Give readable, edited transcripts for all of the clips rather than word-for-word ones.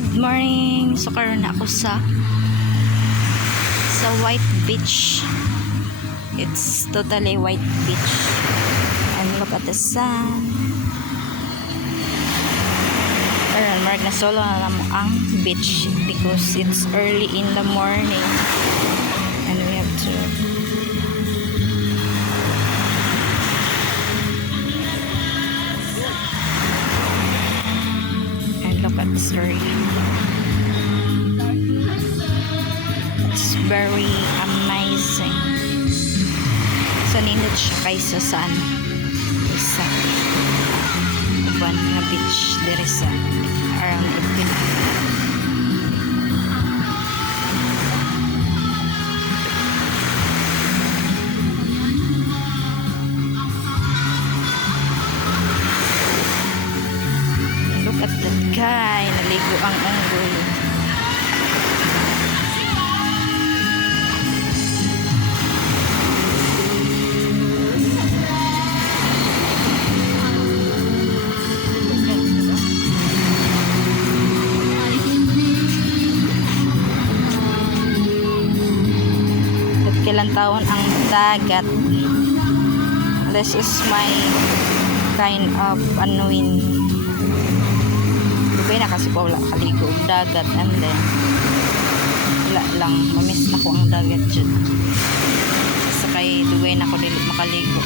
Good morning. So karon ako sa White Beach. It's totally white beach. And look at the sun. Karon marag na solo na lang ang beach because it's early in the morning. And we have to look at the story. It's very amazing. So nindot siya kaysa saan isa uban nga beach there is around the Philippines. Look at that guy, naligo ang unggoy. At kailan taon ang dagat. This is my kind of anuin. Dugay na kasi ko wala kaligo dagat, and then wala lang mamiss na ko ang dagat dyan sa kay dugay na ko dili makaligo.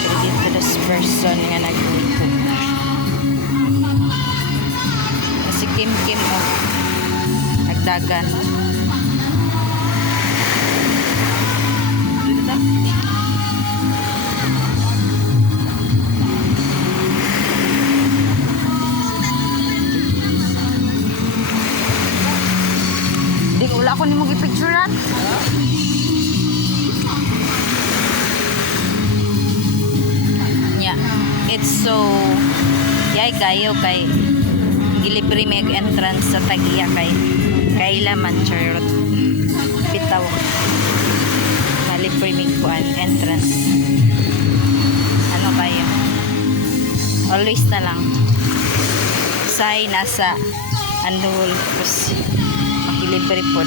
Credit to this person nga nagligo. Si Kim nagdagan. Wala ko ni mo gipicturean. Yeah, it's so yay kayo kay gilibre may entrance sa Tagiya kay laman charot bitaw malibre may kuan entrance. Ano kayo? Always na lang say nasa andol kus libre po.